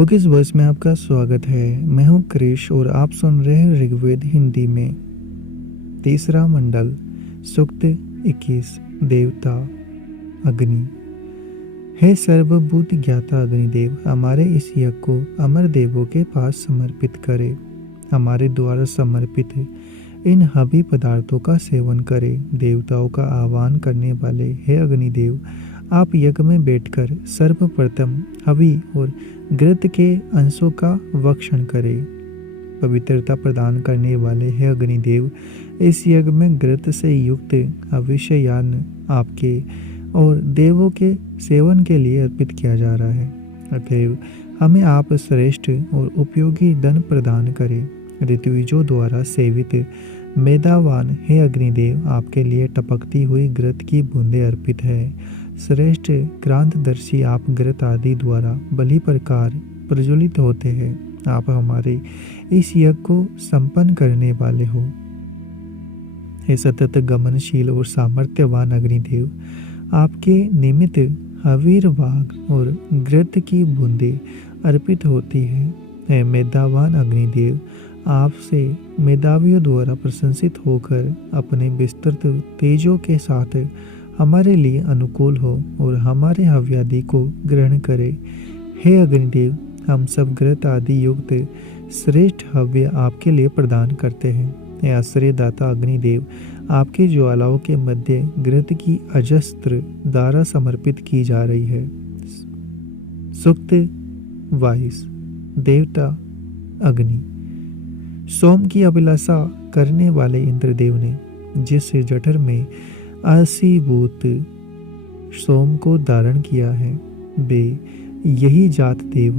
Book इस वर्ष में आपका स्वागत है। मैं हूं क्रिश और आप सुन रहे हैं ऋग्वेद हिंदी में। तीसरा मंडल, सूक्त 21। देवता अग्नि। हे सर्वभूत ज्ञाता अग्निदेव, हमारे इस यज्ञ को अमर देवों के पास समर्पित करें। हमारे द्वारा समर्पित इन हवी पदार्थों का सेवन करें। देवताओं का आह्वान करने वाले हे अग्निदेव, आप यज्ञ में बैठकर सर्वप्रथम हवि और घृत के अंशों का भक्षण करें। पवित्रता प्रदान करने वाले हे अग्निदेव, इस यज्ञ में घृत से युक्त हविष्यान्न आपके और देवों के सेवन के लिए अर्पित किया जा रहा है। अतएव हमें आप श्रेष्ठ और उपयोगी धन प्रदान करें। ऋतुविजों द्वारा सेवित मेधावान हे अग्निदेव, आपके लिए टपकती हुई घृत की बूंदें अर्पित है। श्रेष्ठ क्रांतदर्शी आप घृत आदि द्वारा बलि प्रकार प्रज्वलित होते हैं। आप हमारे इस यज्ञ को संपन्न करने वाले हो। हे सतत गमनशील और सामर्थ्यवान अग्निदेव, आपके निमित्त हवीर वाग और घृत की बूंदें अर्पित होती है। हे मेधावान अग्निदेव, आपसे मेधावियों द्वारा प्रशंसित होकर अपने विस्तृत तेजों के साथ हमारे लिए अनुकूल हो और हमारे हव्यादि को ग्रहण करे। हे अग्निदेव, हम सब घृत आदि युक्त श्रेष्ठ हव्य आपके लिए प्रदान करते हैं। हे आश्रयदाता अग्निदेव, आपकी ज्वालाओं के मध्य घृत की अजस्त्र धारा समर्पित की जा रही है। सूक्त 22। देवता अग्नि। सोम की अभिलाषा करने वाले इंद्रदेव ने जिस जठर में असीभूत सोम को धारण किया है, वे यही जात देव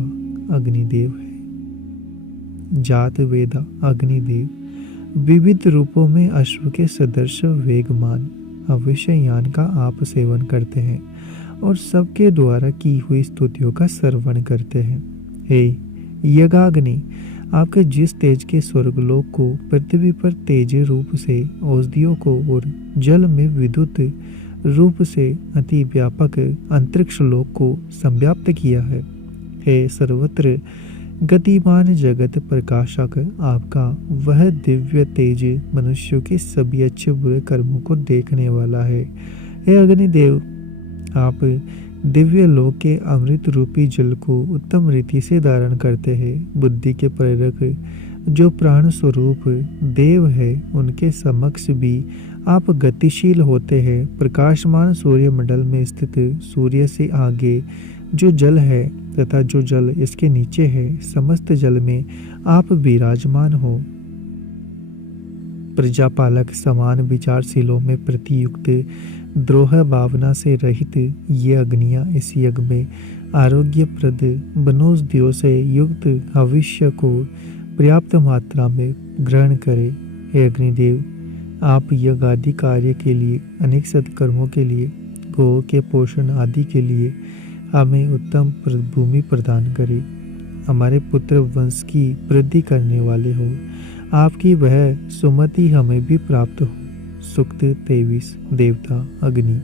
अग्निदेव है। जात वेदा अग्निदेव विविध रूपों में अश्व के सदृश वेगमान हविष्ययान का आप सेवन करते हैं और सबके द्वारा की हुई स्तुतियों का श्रवण करते हैं। हे यज्ञाग्नि, आपके जिस तेज के स्वर्गलोक को पृथ्वी पर तेज रूप से औषधियों को और जल में विद्युत रूप से अति व्यापक अंतरिक्ष लोक को संव्याप्त किया है। हे सर्वत्र गतिमान जगत प्रकाशक, आपका वह दिव्य तेज मनुष्यों के सभी अच्छे बुरे कर्मों को देखने वाला है। हे अग्निदेव, आप दिव्य लोक के अमृत रूपी जल को उत्तम रीति से धारण करते हैं। बुद्धि के प्रेरक जो प्राण स्वरूप देव है, उनके समक्ष भी आप गतिशील होते हैं। प्रकाशमान सूर्य मंडल में स्थित सूर्य से आगे जो जल है तथा जो जल इसके नीचे है, समस्त जल में आप विराजमान हो। प्रजापालक समान विचारशीलों में प्रतियुक्त द्रोह भावना से रहित ये अग्नियां इस यज्ञ में आरोग्यप्रद बनौषधियों से युक्त हविष्य को पर्याप्त मात्रा में ग्रहण करें। हे अग्निदेव, आप यज्ञ आदि कार्य के लिए, अनेक सत्कर्मों के लिए, गौ के पोषण आदि के लिए हमें उत्तम भूमि प्रदान करें। हमारे पुत्र वंश की वृद्धि करने वाले हो। आपकी वह सुमति हमें भी प्राप्त हो। सूक्त 23। देवता अग्नि।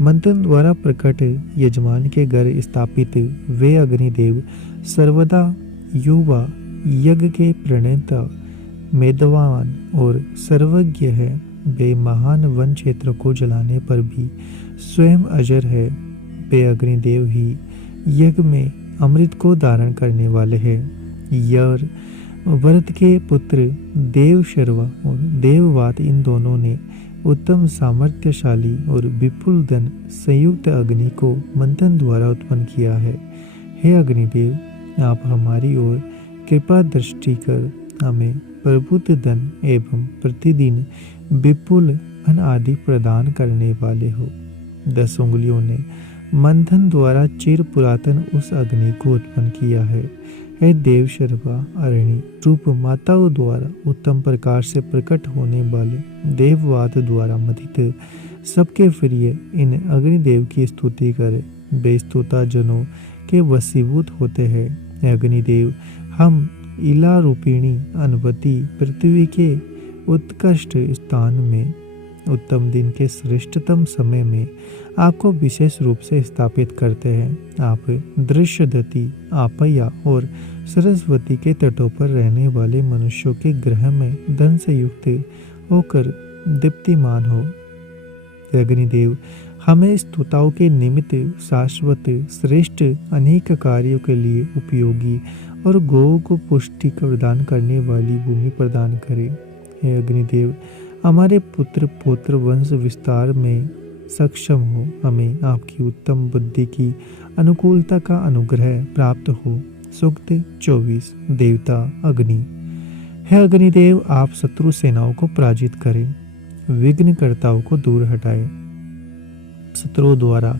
मंथन द्वारा प्रकट यजमान के घर स्थापित वे अग्निदेव सर्वदा युवा, यज्ञ के प्रणेता, मेधावान और सर्वज्ञ है। वे महान वन क्षेत्र को जलाने पर भी स्वयं अजर है। वे अग्निदेव ही यज्ञ में अमृत को धारण करने वाले हैं। यर भरत के पुत्र देव शर्वा और देववात, इन दोनों ने उत्तम सामर्थ्यशाली और विपुल धन संयुक्त अग्नि को मंथन द्वारा उत्पन्न किया है। हे अग्निदेव, आप हमारी ओर कृपा दृष्टि कर हमें प्रभुत धन एवं प्रतिदिन विपुल अन्न आदि प्रदान करने वाले हो। 10 उंगलियों ने मंथन द्वारा चिर पुरातन उस अग्नि को उत्पन्न किया है। हे देव शर्वा अरणि रूप माताओं द्वारा उत्तम प्रकार से प्रकट होने वाले देववाद द्वारा मथित सबके प्रिय इन अग्निदेव की स्तुति करे। वे स्तुता जनों के वशीभूत होते हैं। हे अग्निदेव, हम इला रूपिणी अनवती पृथ्वी के उत्कृष्ट स्थान में उत्तम दिन के श्रेष्ठतम समय में आपको विशेष रूप से स्थापित करते हैं। आप दृश्यदती, आपया और सरस्वती के तटों पर रहने वाले मनुष्यों के ग्रह में धन से युक्त होकर दीप्तिमान हो। अग्निदेव, हमें स्तुताओं के निमित्त शाश्वत श्रेष्ठ अनेक कार्यों के लिए उपयोगी और गौ को पुष्टि प्रदान करने वाली भूमि प्रदान करे। हे अग्निदेव, हमारे पुत्र पौत्र वंश विस्तार में सक्षम हो। हमें आपकी उत्तम बुद्धि की अनुकूलता का अनुग्रह प्राप्त हो। सूक्त 24। देवता अग्नि। हे अग्निदेव, आप शत्रु सेनाओं को पराजित करें, विघ्नकर्ताओं को दूर हटाएं। शत्रुओं द्वारा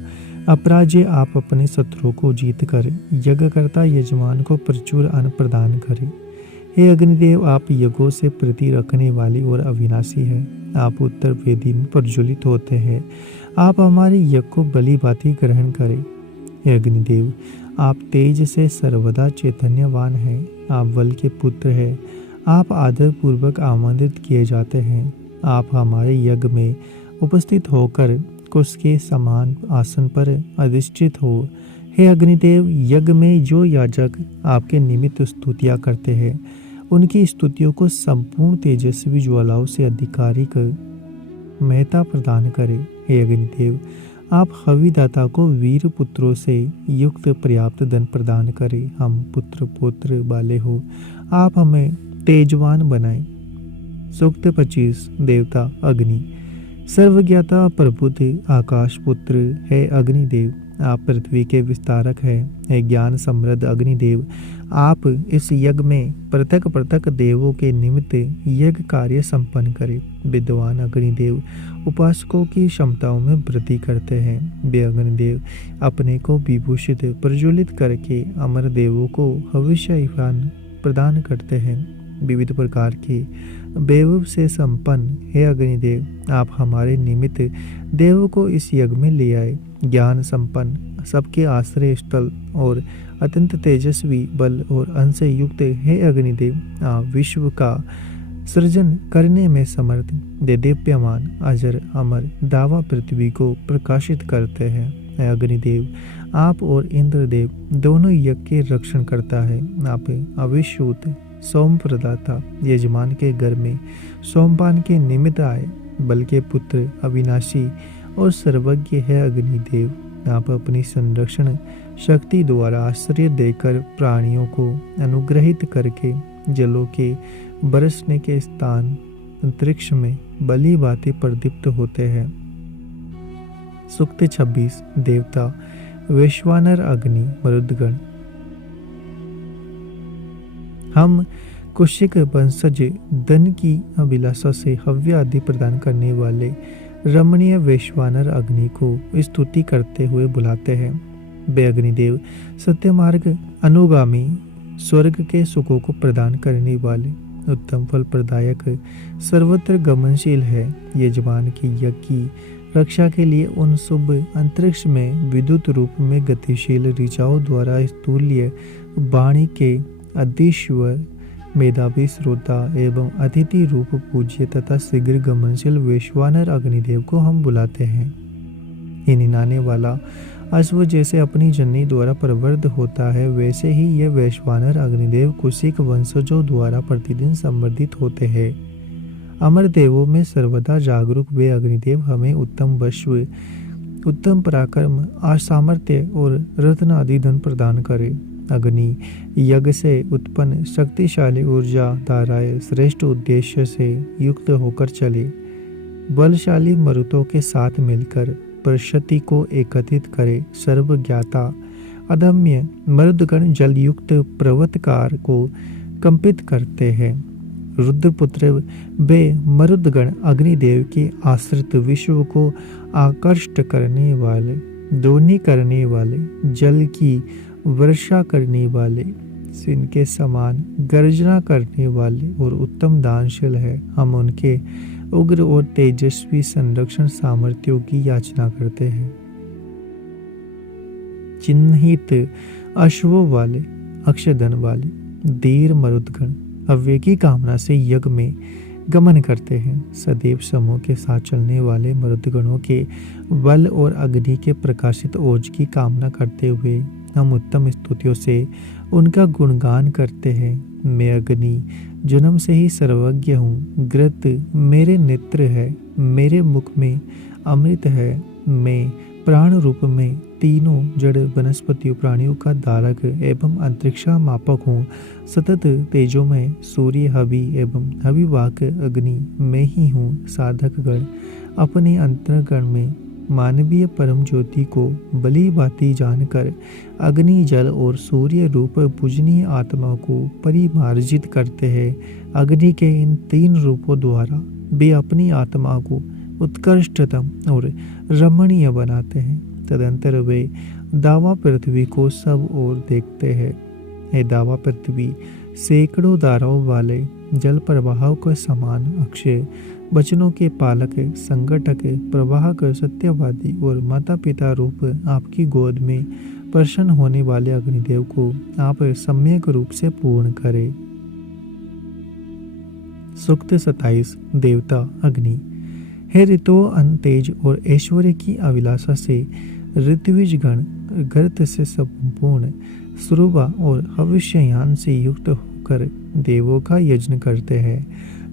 अपराजय आप अपने शत्रुओं को जीत कर यज्ञकर्ता यजमान को प्रचुर अन्न प्रदान करें। हे अग्निदेव, आप यज्ञों से प्रीति रखने वाली और अविनाशी हैं। आप उत्तर वेदी में प्रज्वलित होते हैं। आप हमारे यज्ञ को बलि भांति ग्रहण करें। हे अग्निदेव, आप तेज से सर्वदा चैतन्यवान हैं। आप बल के पुत्र हैं। आप आदर पूर्वक आमंत्रित किए जाते हैं। आप हमारे यज्ञ में उपस्थित होकर कुश के समान आसन पर अधिष्ठित हो। हे अग्निदेव, यज्ञ में जो याजक आपके निमित्त स्तुतियाँ करते हैं, उनकी स्तुतियों को संपूर्ण तेजस्वी ज्वालाओं से आधिकारिक महत्ता प्रदान करे। हे अग्निदेव, आप हविदाता को वीर पुत्रों से युक्त पर्याप्त धन प्रदान करें। हम पुत्र पौत्र वाले हो, आप हमें तेजवान बनाएं। सूक्त 25। देवता अग्नि। सर्वज्ञाता प्रबुद्ध आकाश पुत्र है अग्निदेव, आप पृथ्वी के विस्तारक हैं। हे ज्ञान समृद्ध अग्निदेव, आप इस यज्ञ में पृथक पृथक देवों के निमित्त यज्ञ कार्य संपन्न करें। विद्वान अग्निदेव उपासकों की क्षमताओं में वृद्धि करते हैं। वे अग्निदेव अपने को विभूषित प्रज्वलित करके अमर देवों को हविष्य प्रदान करते हैं। विविध प्रकार के वैभव से संपन्न हे अग्निदेव, आप हमारे निमित्त देवों को इस यज्ञ में ले आए। ज्ञान संपन्न, सबके आश्रय स्थल और अत्यंत तेजस्वी बल और अंश से युक्त हे अग्निदेव, आप विश्व का सृजन करने में समर्थ देदीप्यमान अजर अमर दावा पृथ्वी को प्रकाशित करते हैं। हे अग्निदेव, आप और इंद्रदेव दोनों यज्ञ के रक्षण करता है। आप अविश्रुत सोम प्रदाता यजमान के घर में सोमपान के निमित्त आए। बल के पुत्र अविनाशी और सर्वज्ञ है अग्निदेव, आप अपनी संरक्षण शक्ति द्वारा आश्रय देकर प्राणियों को अनुग्रहित करके जलों के बरसने के स्थान अंतरिक्ष में बलि भांति प्रदीप्त होते हैं। सूक्त 26। देवता वैश्वानर अग्नि मरुदगण। हम कुशिक वंशज धन की अभिलाषा से हव्य आदि प्रदान करने वाले रमणीय वैश्वानर अग्नि को स्तुति करते हुए बुलाते हैं। वे अग्निदेव सत्य मार्ग अनुगामी, स्वर्ग के सुखों को प्रदान करने वाले, उत्तम फल प्रदायक, सर्वत्र गमनशील है। यजमान की यज्ञ की रक्षा के लिए उन शुभ अंतरिक्ष में विद्युत रूप में गतिशील ऋचाओं द्वारा स्तूल्य वाणी के अधीश्वर, मेधावी श्रोता एवं अतिथि रूप पूज्य तथा शीघ्र गमनशील वैश्वानर अग्निदेव को हम बुलाते हैं। ये निनाने वाला अश्व जैसे अपनी जननी द्वारा प्रवृद्ध होता है, वैसे ही ये वैश्वानर अग्निदेव कुशिक वंशजों द्वारा प्रतिदिन संवर्धित होते हैं। अमर देवों में सर्वदा जागरूक वे अग्निदेव हमें उत्तम वश्व, उत्तम पराक्रम, असामर्थ्य और रत्न आदि धन प्रदान करे। अग्नि यज्ञ से उत्पन्न शक्तिशाली ऊर्जा धाराएं श्रेष्ठ उद्देश्य से युक्त होकर चले। बलशाली मरुतों के साथ मिलकर प्रशति को एकत्रित करे। सर्वज्ञाता अदम्य मरुदगण जलयुक्त पर्वतकार को कंपित करते हैं। रुद्रपुत्र वे मरुदगण अग्निदेव के आश्रित विश्व को आकर्षित करने वाले, दोनी करने वाले, जल की वर्षा करने वाले, सिंह के समान गर्जना करने वाले और उत्तम दानशील है। हम उनके उग्र और तेजस्वी संरक्षण सामर्थ्यों की याचना करते हैं। चिन्हित अश्वों वाले, अक्षधन वाले, धीर मरुदगण अव्यय की कामना से यज्ञ में गमन करते हैं। सदैव समूह के साथ चलने वाले मरुदगणों के बल और अग्नि के प्रकाशित ओज की कामना करते हुए हम उत्तम स्तुतियों से उनका गुणगान करते हैं। मैं अग्नि जन्म से ही सर्वज्ञ हूँ। घृत मेरे नेत्र है, मेरे मुख में अमृत है। मैं प्राण रूप में तीनों जड़ वनस्पतियों प्राणियों का धारक एवं अंतरिक्षा मापक हूँ। सतत तेजों में सूर्य हवि एवं हविवाक अग्नि में ही हूँ। साधक गण अपने अंतर्गण में मानवीय परम ज्योति को बली भांति जानकर अग्नि जल और सूर्य रूप पूजनीय आत्मा को परिमार्जित करते हैं। अग्नि के इन 3 रूपों द्वारा वे अपनी आत्मा को उत्कृष्टतम और रमणीय बनाते हैं। तदंतर वे दावा पृथ्वी को सब ओर देखते हैं। हे दावा पृथ्वी सैकड़ों धाराओं वाले जल प्रवाह के समान अक्षय वचनों के पालक, संगठक, प्रवाहक, सत्यवादी और माता पिता रूप आपकी गोद में प्रसन्न होने वाले अग्निदेव को आप सम्यक रूप से पूर्ण करें। सूक्त 27। देवता अग्नि। हे ऋतु अन्न तेज और ऐश्वर्य की अभिलाषा से ऋत्विज गण गर्त से संपूर्ण सुरुबा और भविष्ययान से युक्त होकर देवों का यज्ञ करते हैं।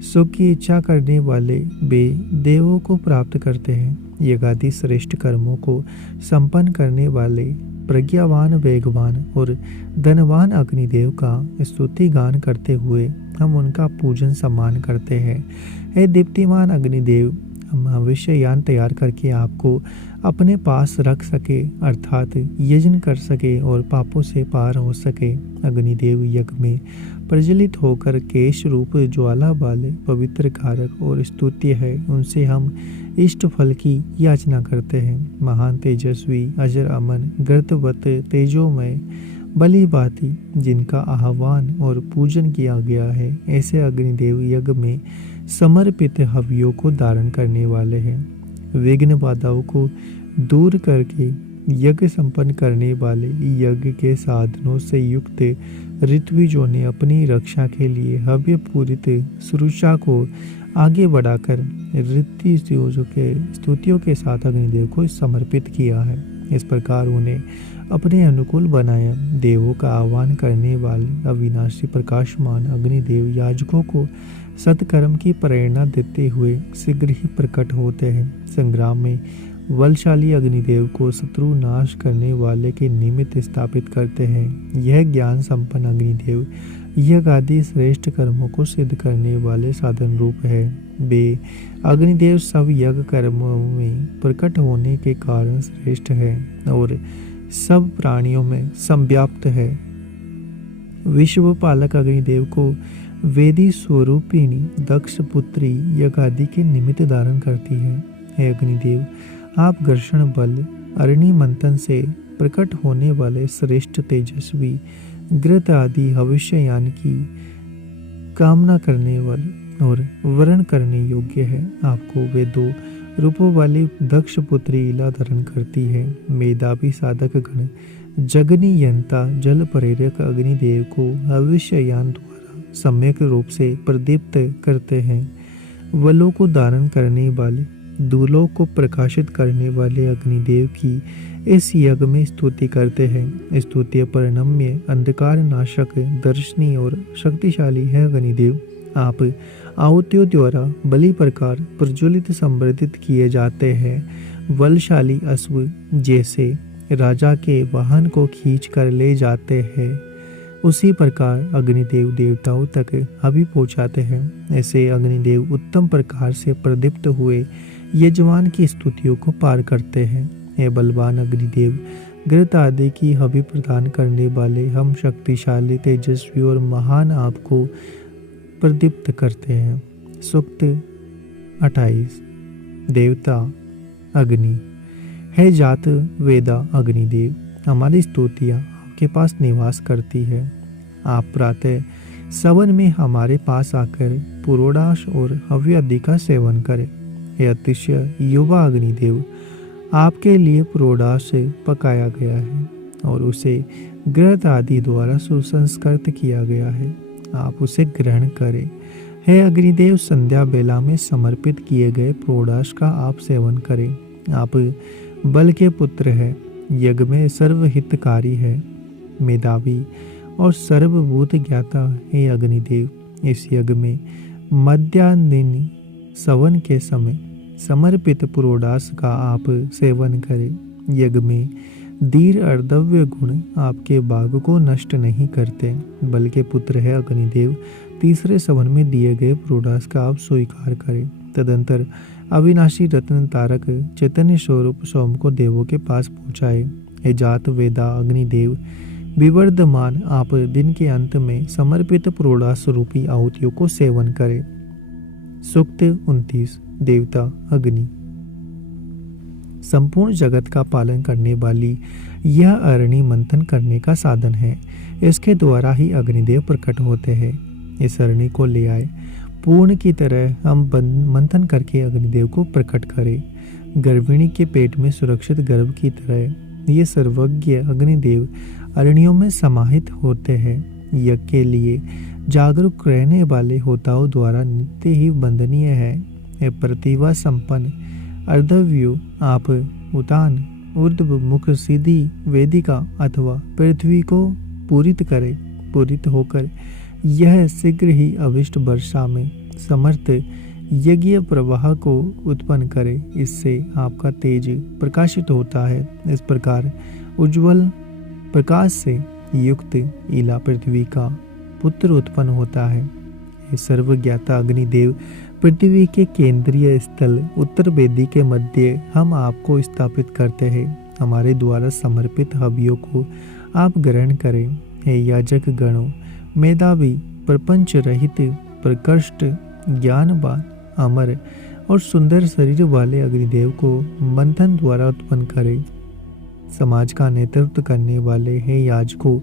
सुख की इच्छा करने वाले वे देवों को प्राप्त करते हैं। यज्ञादि श्रेष्ठ कर्मों को संपन्न करने वाले प्रज्ञावान, वेगवान और धनवान अग्निदेव का स्तुति गान करते हुए हम उनका पूजन सम्मान करते हैं। हे दीप्तिमान अग्निदेव, हम भविष्ययान तैयार करके आपको अपने पास रख सके, अर्थात यज्ञ कर सके और पापों से पार हो सके। अग्निदेव यज्ञ में प्रज्वलित होकर केश रूप ज्वाला वाले पवित्र कारक और स्तुत्य है, उनसे हम इष्ट फल की याचना करते हैं। महान तेजस्वी अजर अमन गर्तवत तेजोमय बलि भांति जिनका आह्वान और पूजन किया गया है, ऐसे अग्निदेव यज्ञ में समर्पित हवियों को धारण करने वाले हैं। विघ्न बाधाओं को दूर करके यज्ञ संपन्न करने वाले यज्ञ के साधनों से युक्त ऋत्विजों ने अपनी रक्षा के लिए हव्य पूरित सुरुचा को आगे बढ़ाकर ऋत्विजों के स्तुतियों के साथ अग्निदेव को समर्पित किया है। इस प्रकार उन्हें अपने अनुकूल बनाया। देवों का आह्वान करने वाले अविनाशी प्रकाशमान अग्निदेव याजकों को सत्कर्म की प्रेरणा देते हुए शीघ्र ही प्रकट होते हैं। संग्राम में बलशाली अग्निदेव को शत्रु नाश करने वाले के निमित्त स्थापित करते हैं। यह ज्ञान संपन्न अग्निदेव यज्ञ आदि श्रेष्ठ कर्मों को सिद्ध करने वाले साधन रूप है। वे अग्निदेव सब यज्ञ कर्मों में प्रकट होने के कारण श्रेष्ठ है और सब प्राणियों में संव्याप्त है। विश्व पालक अग्निदेव को वेदी स्वरूपिणी दक्ष पुत्री यज्ञ आदि के निमित्त धारण करती है। हे अग्निदेव, आप घर्षण बल अरणि मंथन से प्रकट होने वाले श्रेष्ठ तेजस्वी घृत आदि भविष्ययान की कामना करने वाले और वर्ण करने योग्य है। आपको वे 2 रूपों वाली दक्ष पुत्री इला धारण करती है। मेधावी साधक गण जगनी यंता जल प्रेरक अग्निदेव को भविष्ययान द्वारा सम्यक रूप से प्रदीप्त करते हैं। वलों को धारण करने वाले दूलों को प्रकाशित करने वाले अग्निदेव की इस यज्ञ में स्तुति करते हैं। स्तुति परिणम्य अंधकार नाशक दर्शनी और शक्तिशाली है अग्निदेव। आप आहुतियों द्वारा बलि प्रकार प्रज्वलित संवर्धित किए जाते हैं। बलशाली अश्व जैसे राजा के वाहन को खींच कर ले जाते हैं, उसी प्रकार अग्निदेव देवताओं तक हवि पहुँचाते हैं। ऐसे अग्निदेव उत्तम प्रकार से प्रदीप्त हुए यजमान की स्तुतियों को पार करते हैं। हे बलवान अग्निदेव, घृत आदि की हवि प्रदान करने वाले हम शक्तिशाली, तेजस्वी और महान आपको प्रदीप्त करते हैं। सूक्त 28। देवता अग्नि। हे जात वेदा अग्निदेव, हमारी स्तुतियाँ आपके पास निवास करती है। आप प्रातः सवन में हमारे पास आकर पुरोडाश और हव्य आदि का सेवन करें। हे अतिशय युवा अग्निदेव, आपके लिए पुरोडाश पकाया गया है और उसे घृत आदि द्वारा सुसंस्कृत किया गया है। आप उसे ग्रहण करें। हे अग्निदेव, संध्या बेला में समर्पित किए गए प्रोडास का आप सेवन करें। आप बल के पुत्र हैं, यज्ञ में सर्वहितकारी है, मेधावी और सर्वभूत ज्ञाता हे अग्निदेव। इस यज्ञ में मध्याह्न सवन के समय समर्पित पुरोडास का आप सेवन करें। यज्ञ में धीर अर्धव्य गुण आपके बाग को नष्ट नहीं करते। बल के पुत्र है अग्निदेव, तीसरे सवन में दिए गए पुरोडास का आप स्वीकार करें। तदंतर अविनाशी रत्न तारक चैतन्य स्वरूप सोम को देवों के पास पहुंचाए। हे जात वेदा अग्निदेव, विवर्धमान आप दिन के अंत में समर्पित पुरोडास रूपी आहुतियों को सेवन करें। सूक्त 29। देवता अग्नि। संपूर्ण जगत का पालन करने वाली यह अरणि मंथन करने का साधन है। इसके द्वारा ही अग्निदेव प्रकट होते हैं। इस अरणि को ले आए, पूर्ण की तरह हम मंथन करके अग्निदेव को प्रकट करें। गर्भिणी के पेट में सुरक्षित गर्भ की तरह ये सर्वज्ञ अग्निदेव अरणियों में समाहित होते हैं। यज्ञ के लिए जागरूक रहने वाले होताओं द्वारा नित्य ही वंदनीय है। प्रतिभा संपन्न अर्धव्यू आप उतान ऊर्ध्व मुख सीधी वेदिका अथवा पृथ्वी को पूरित करें। पूरित होकर यह शीघ्र ही अभिष्ट वर्षा में समर्थ यज्ञ प्रवाह को उत्पन्न करे। इससे आपका तेज प्रकाशित होता है। इस प्रकार उज्जवल प्रकाश से युक्त इला पृथ्वी का पुत्र उत्पन्न होता है। ये सर्वज्ञाता अग्निदेव पृथ्वी के केंद्रीय स्थल उत्तर वेदी के मध्य हम आपको स्थापित करते हैं। हमारे द्वारा समर्पित हवियों को आप ग्रहण करें। हे याजक गणों, मेधावी प्रपंच रहित प्रकृष्ट ज्ञानवान अमर और सुंदर शरीर वाले अग्निदेव को मंथन द्वारा उत्पन्न करें। समाज का नेतृत्व करने वाले हे याजकों,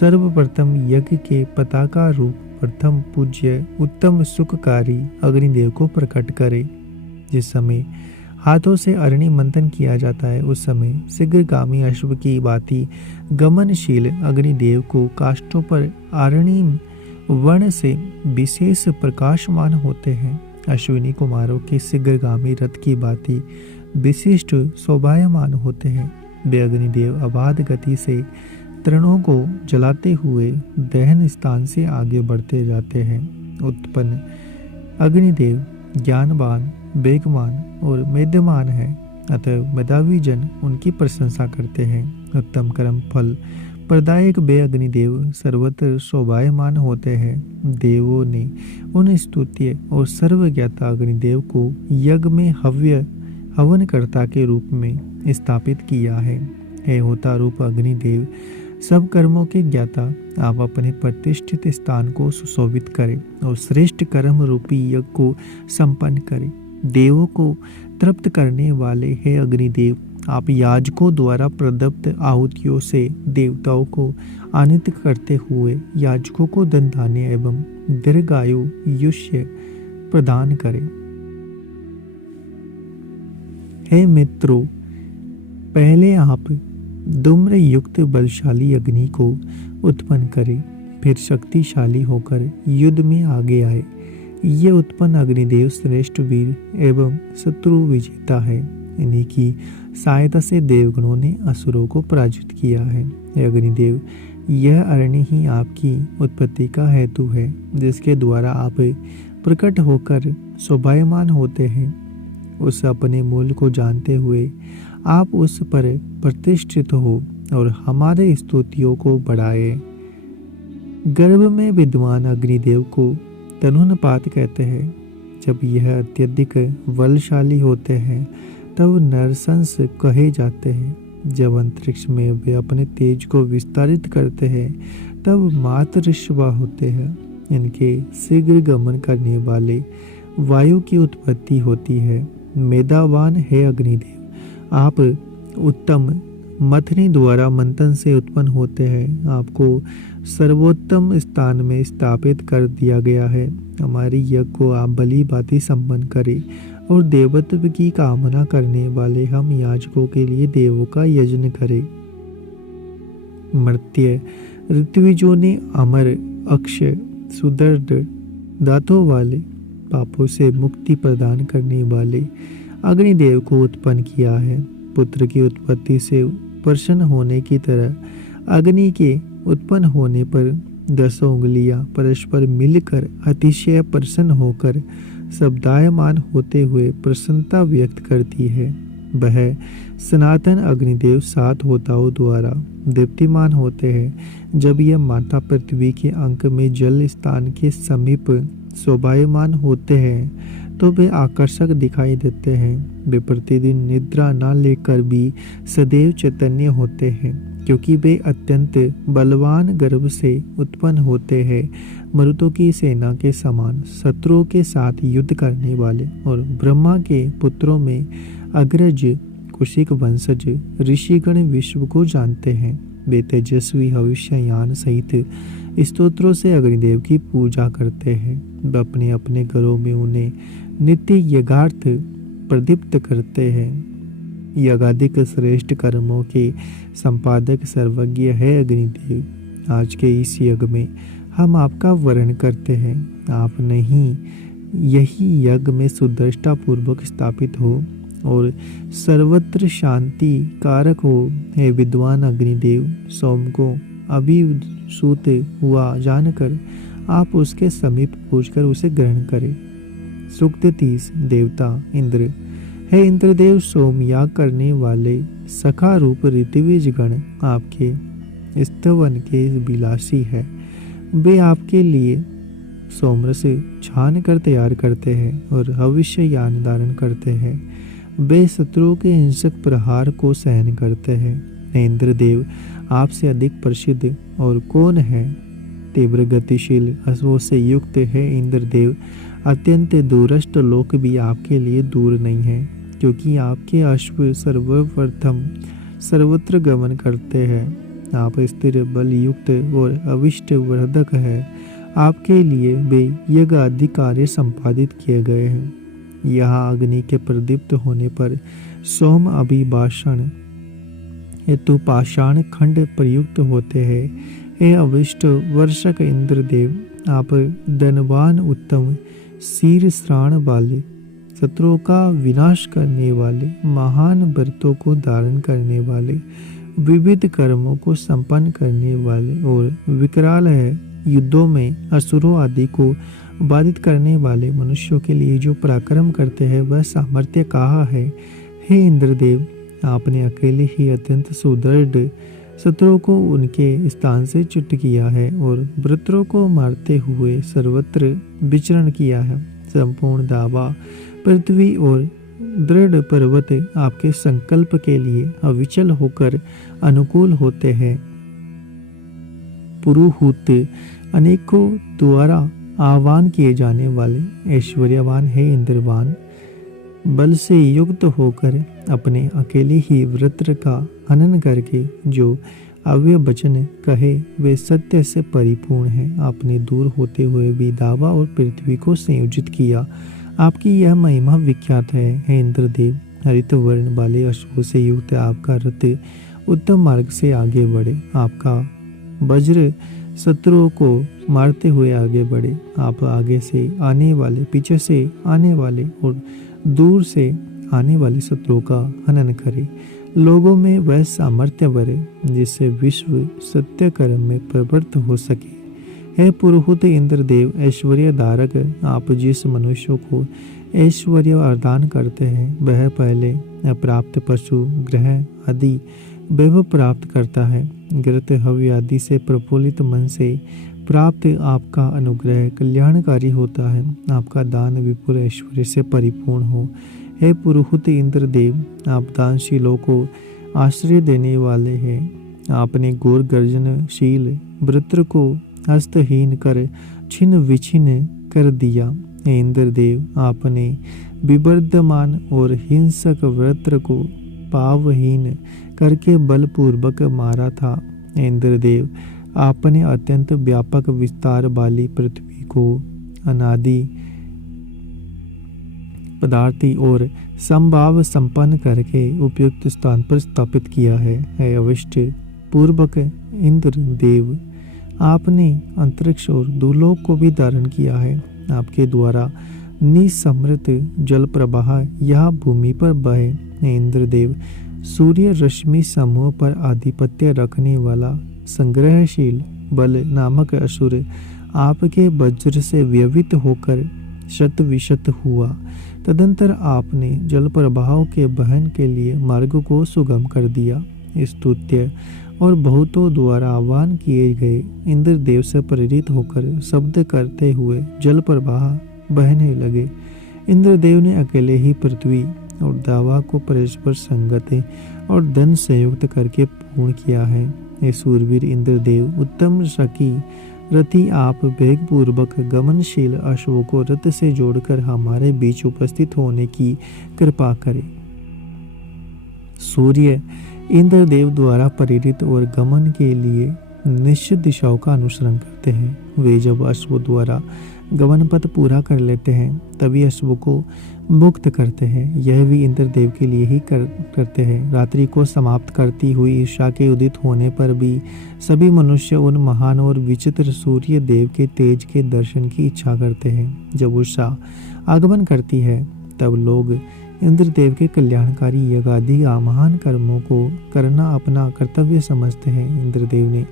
सर्वप्रथम यज्ञ के पताका रूप प्रथम पूज्य उत्तम सुखकारी अग्निदेव को प्रकट करे। जिस समय हाथों से अरणि मंथन किया जाता है, उस समय शीघ्रगामी अश्व की भांति गमनशील अग्निदेव को काष्ठों पर अरणि वर्ण से विशेष प्रकाशमान होते हैं। अश्विनी कुमारों के शीघ्रगामी रथ की भांति विशिष्ट शोभायमान होते हैं। वे अग्निदेव अबाध गति से तृणों को जलाते हुए दहन स्थान से आगे बढ़ते जाते हैं। उत्पन्न अग्निदेव ज्ञानवान, वेगवान और मेध्यमान है, अतः मेधावी जन उनकी प्रशंसा करते हैं। उत्तम कर्म फल प्रदायक वे अग्निदेव सर्वत्र शोभायमान होते हैं। देवों ने उन स्तुत्य और सर्वज्ञाता अग्निदेव को यज्ञ में हवनकर्ता के रूप में स्थापित किया है। हे होता रूप अग्निदेव, सब कर्मों के ज्ञाता, आप अपने प्रतिष्ठित स्थान को सुशोभित करें और श्रेष्ठ कर्म रूपी यज्ञ को संपन्न करें। देवों को तृप्त करने वाले हे अग्निदेव, आप याजकों द्वारा प्रदत्त आहुतियों से देवताओं को आनंदित करते हुए याजकों को धन धान्य एवं दीर्घायु युष्य प्रदान करें। हे मित्रों, पहले आप धूम्र युक्त बलशाली अग्नि को उत्पन्न करें, फिर शक्तिशाली होकर युद्ध में आगे आए। ये उत्पन्न अग्निदेव श्रेष्ठ वीर एवं शत्रु विजेता है। इन्हीं की सहायता से देवगणों ने असुरों को पराजित किया है। हे अग्निदेव, यह अरणि ही आपकी उत्पत्ति का हेतु है, जिसके द्वारा आप प्रकट होकर शोभायमान होते हैं। उस अपने मूल को जानते हुए आप उस पर प्रतिष्ठित हो और हमारे स्तुतियों को बढ़ाए। गर्भ में विद्वान अग्निदेव को तनुनपात कहते हैं। जब यह अत्यधिक बलशाली होते हैं तब नरसंस कहे जाते हैं। जब अंतरिक्ष में वे अपने तेज को विस्तारित करते हैं तब मातृश्वा होते हैं। इनके शीघ्र गमन करने वाले वायु की उत्पत्ति होती है। मेधावान है अग्निदेव, आप उत्तम मथनी द्वारा मंथन से उत्पन्न होते हैं। आपको सर्वोत्तम स्थान में स्थापित कर दिया गया है। हमारी यज्ञ को आप भली भांति संपन्न करें और देवत्व की कामना करने वाले हम याजकों के लिए देवों का यज्ञ करें। मर्त्य ऋत्विजों ने अमर, अक्षय, सुदृढ़, दांतों वाले, पापों से मुक्ति प्रदान करने वाले अग्निदेव को उत्पन्न किया है। पुत्र की उत्पत्ति से प्रसन्न होने की तरह अग्नि के उत्पन्न होने पर 10 उंगलियां परस्पर मिलकर अतिशय प्रसन्न होकर शब्दायमान होते हुए प्रसन्नता व्यक्त करती है। वह सनातन अग्निदेव 7 होताओं द्वारा दीप्तिमान होते हैं। जब यह माता पृथ्वी के अंक में जल स्थान के समीप शोभायमान होते हैं तो वे आकर्षक दिखाई देते हैं। वे प्रतिदिन निद्रा न लेकर भी सदैव चैतन्य होते हैं, क्योंकि वे अत्यंत बलवान गर्भ से उत्पन्न होते हैं। मरुतों की सेना के समान शत्रुओं के साथ युद्ध करने वाले और ब्रह्मा के पुत्रों में अग्रज कुशिक वंशज ऋषिगण विश्व को जानते हैं। वे तेजस्वी भविष्ययान सहित स्तोत्रों से अग्निदेव की पूजा करते हैं। वे अपने अपने घरों में उन्हें नित्य यज्ञार्थ प्रदीप्त करते हैं। यज्ञाधिक श्रेष्ठ कर्मों के संपादक सर्वज्ञ है अग्निदेव। आज के इस यज्ञ में हम आपका वर्ण करते हैं। आप नहीं, यही यज्ञ में सुदृढ़ता पूर्वक स्थापित हो और सर्वत्र शांति कारक हो। हे विद्वान अग्निदेव, सोम को अभी सूते हुआ जानकर आप उसके समीप पहुंचकर उसे ग्रहण करें। सूक्त 30। देवता इंद्र। हे इंद्रदेव, सोम याग करने वाले सखा रूप ऋत्विज गण आपके स्तवन के विलासी है। वे आपके लिए सोमरस छान कर तैयार करते हैं और भविष्य यान धारण करते हैं। वे शत्रुओं के हिंसक प्रहार को सहन करते हैं। हे इंद्रदेव, आपसे अधिक प्रसिद्ध और कौन है? तीव्र गतिशील अश्वों से युक्त है इंद्रदेव। अत्यंत दूरस्थ लोक भी आपके लिए दूर नहीं है, क्योंकि आपके अश्व सर्वप्रथम सर्वत्र गमन करते हैं। आप स्थिर बल युक्त और अविष्ट वर्धक है। आपके लिए वे यज्ञ आदि कार्य संपादित किए गए हैं। यहाँ अग्नि के प्रदीप्त होने पर सोम अभिभाषण हेतु पाषाण खंड प्रयुक्त होते हैं। हे अविष्ट वर्षक इंद्रदेव, आप धनवान उत्तम शीर श्राण वाले, शत्रुओं का विनाश करने वाले, महान व्रतों को धारण करने वाले, विविध कर्मों को संपन्न करने वाले और विकराल है युद्धों में असुरों आदि को बाधित करने वाले मनुष्यों के लिए जो पराक्रम करते हैं वह सामर्थ्य कहाँ है? हे इंद्रदेव, आपने अकेले ही अत्यंत सुदृढ़ शत्रुओं को उनके स्थान से च्युत किया है और वृत्रों को मारते हुए सर्वत्र विचरण किया है। संपूर्ण दावा पृथ्वी और दृढ़ पर्वत आपके संकल्प के लिए अविचल होकर अनुकूल होते हैं। पुरुहूत अनेकों द्वारा आह्वान किए जाने वाले ऐश्वर्यवान है इंद्रवान। बल से युक्त होकर अपने अकेले ही वृत्र का हनन करके जो अव्यय वचन कहे वे सत्य से परिपूर्ण हैं। आपने दूर होते हुए भी दावा और पृथ्वी को संयोजित किया। आपकी यह महिमा विख्यात है। हे इंद्रदेव, हरित वर्ण वाले अश्वों से युक्त आपका रथ उत्तम मार्ग से आगे बढ़े। आपका वज्र शत्रुओं को मारते हुए आगे बढ़े। आप आगे से आने वाले, पीछे से आने वाले और दूर से आने वाले शत्रुओं का हनन करे। लोगों में वह सामर्थ्य बढ़े जिससे विश्व सत्य कर्म में प्रवृत्त हो सके। हे पुरोहित इंद्रदेव, ऐश्वर्य धारक, आप जिस मनुष्यों को ऐश्वर्य प्रदान करते हैं वह पहले अप्राप्त पशु, ग्रह आदि वैभव प्राप्त करता है। ग्रत हव्य आदि से प्रफुल्लित मन से प्राप्त आपका अनुग्रह कल्याणकारी होता है। आपका दान विपुल ऐश्वर्य से परिपूर्ण हो। हे पुरोहित इंद्रदेव, आप दानशीलों को आश्रय देने वाले हैं। आपने घोर गर्जनशील वृत्र को हस्तहीन कर छिन्न विछिन्न कर दिया। हे इंद्रदेव, आपने विवर्धमान और हिंसक वृत्र को पावहीन करके बलपूर्वक मारा था। हे इंद्रदेव, आपने अत्यंत व्यापक विस्तार वाली पृथ्वी को अनादि पदार्थी और संभाव संपन्न करके उपयुक्त स्थान पर स्थापित किया है। हे अविष्ट पूर्वक इंद्रदेव, आपने अंतरिक्ष और दुलोक को भी धारण किया है। आपके द्वारा निसमृत जल प्रवाह यह भूमि पर बहे। इंद्रदेव, सूर्य रश्मि समूह पर आधिपत्य रखने वाला संग्रहशील बल नामक असुर आपके वज्र से व्यवित होकर शत विशत हुआ। तदंतर आपने जल प्रवाह के बहन के लिए मार्ग को सुगम कर दिया। स्तुत्य और बहुतों द्वारा आह्वान किए गए इंद्रदेव से प्रेरित होकर शब्द करते हुए जल प्रवाह बहने लगे। इंद्रदेव ने अकेले ही पृथ्वी और दावा को परस्पर संगति और धन संयुक्त करके पूर्ण किया है। हे सूरवीर इंद्रदेव, उत्तम शकी रथी आप वेगपूर्वक गमनशील अश्वों को रथ से जोड़कर हमारे बीच उपस्थित होने की कृपा करें। सूर्य इंद्रदेव द्वारा प्रेरित और गमन के लिए निश्चित दिशाओं का अनुसरण करते हैं। वे जब अश्वों द्वारा गमन पथ पूरा कर लेते हैं तभी अश्वों को मुक्त करते हैं। यह भी इंद्रदेव के लिए ही करते हैं। रात्रि को समाप्त करती हुई ईर्षा के उदित होने पर भी सभी मनुष्य उन महान और विचित्र सूर्य देव के तेज के दर्शन की इच्छा करते हैं। जब उषा आगमन करती है तब लोग इंद्रदेव के कल्याणकारी यज्ञादि महान कर्मों को करना अपना कर्तव्य समझते हैं। इंद्रदेव ने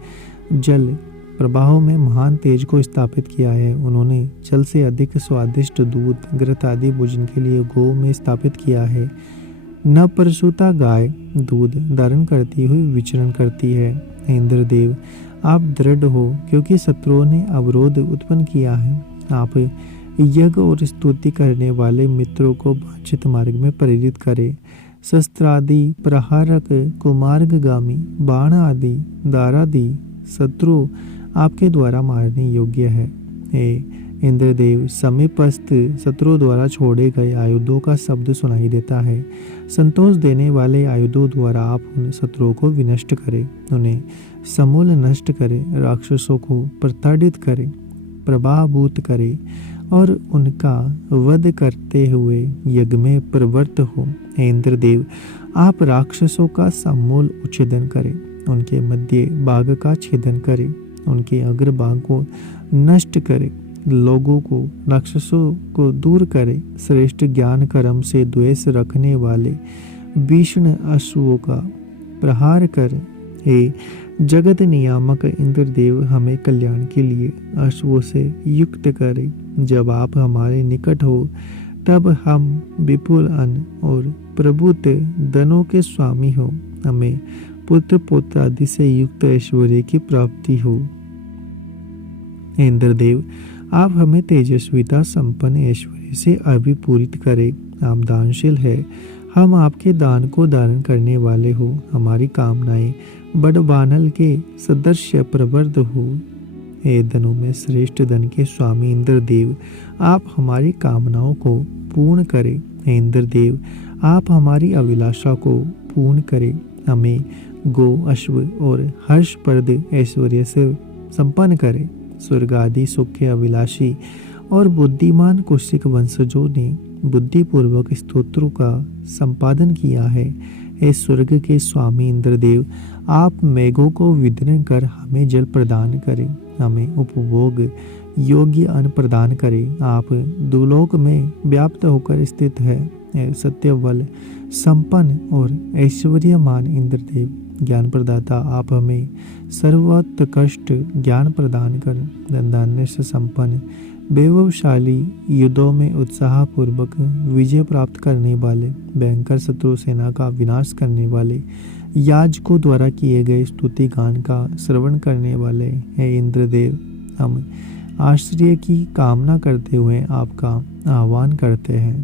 जल प्रवाहों में महान तेज को स्थापित किया है। उन्होंने जल से अधिक स्वादिष्ट दूध घृत आदि भोजन के लिए गौ में स्थापित किया है। न परसुता गाय दूध धारण करती हुई विचरण करती है। इंद्रदेव, आप दृढ़ हो क्योंकि शत्रुओं ने अवरोध उत्पन्न किया है। आप यज्ञ और स्तुति करने वाले मित्रों को वांछित मार्ग में प्रेरित करें। शस्त्रादि प्रहारक कुमार्गगामी बाण आदि दारादि शत्रु आपके द्वारा मारने योग्य है। हे इंद्रदेव, समीपस्थ शत्रुओं द्वारा छोड़े गए आयुधों का शब्द सुनाई देता है। संतोष देने वाले आयुधों द्वारा आप उन शत्रुओं को विनष्ट करें, उन्हें समूल नष्ट करें, राक्षसों को प्रताड़ित करें, प्रभाभूत करें और उनका वध करते हुए यज्ञ में प्रवृत्त हो। हे इंद्रदेव, आप राक्षसों का समूल उच्छेदन करें, उनके मध्य भाग का छेदन करें, उनके अग्रभाग को नष्ट करें, लोगों को राक्षसों को दूर करें। श्रेष्ठ ज्ञान कर्म से द्वेष रखने वाले भीषण अश्वों का प्रहार करें। हे जगत नियामक इंद्रदेव, हमें कल्याण के लिए अश्वों से युक्त करें। जब आप हमारे निकट हो तब हम विपुल अन्न और प्रभुत धनों के स्वामी हो। हमें पुत्र पौत्र आदि से युक्त ऐश्वर्य की प्राप्ति हो। इंद्रदेव, आप हमें तेजस्विता संपन्न ऐश्वर्य से अभिपूरित करें। आप दानशील है, हम आपके दान को धारण करने वाले हो। हमारी कामनाएं बड़वानल के सदृश्य प्रवृद्ध हो। हे धनों में श्रेष्ठ धन के स्वामी इंद्रदेव, आप हमारी कामनाओं को पूर्ण करें। हे इंद्रदेव, आप हमारी अभिलाषा को पूर्ण करें। हमें गो अश्व और हर्षप्रद ऐश्वर्य से संपन्न करें। स्वर्ग आदि सुख के अभिलाषी और बुद्धिमान कुशिक वंशजों ने बुद्धिपूर्वक स्तोत्रों का संपादन किया है। हे स्वर्ग के स्वामी इंद्रदेव, आप मेघों को विदीर्ण कर हमें जल प्रदान करें, हमें उपभोग योग्य अन्न प्रदान करें। आप दुलोक में व्याप्त होकर स्थित है। सत्यबल संपन्न और ऐश्वर्यमान इंद्रदेव, ज्ञान प्रदाता, आप हमें सर्वोत्कृष्ट ज्ञान प्रदान कर धनधान्य से संपन्न वैभवशाली युद्धों में उत्साह पूर्वक विजय प्राप्त करने वाले, भयंकर शत्रु सेना का विनाश करने वाले, याजकों द्वारा किए गए स्तुति गान का श्रवण करने वाले हैं इंद्रदेव। हम आश्रय की कामना करते हुए आपका आह्वान करते हैं।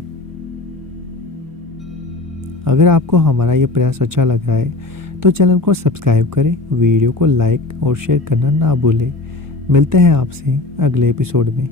अगर आपको हमारा ये प्रयास अच्छा लग रहा है तो चैनल को सब्सक्राइब करें, वीडियो को लाइक और शेयर करना ना भूलें। मिलते हैं आपसे अगले एपिसोड में।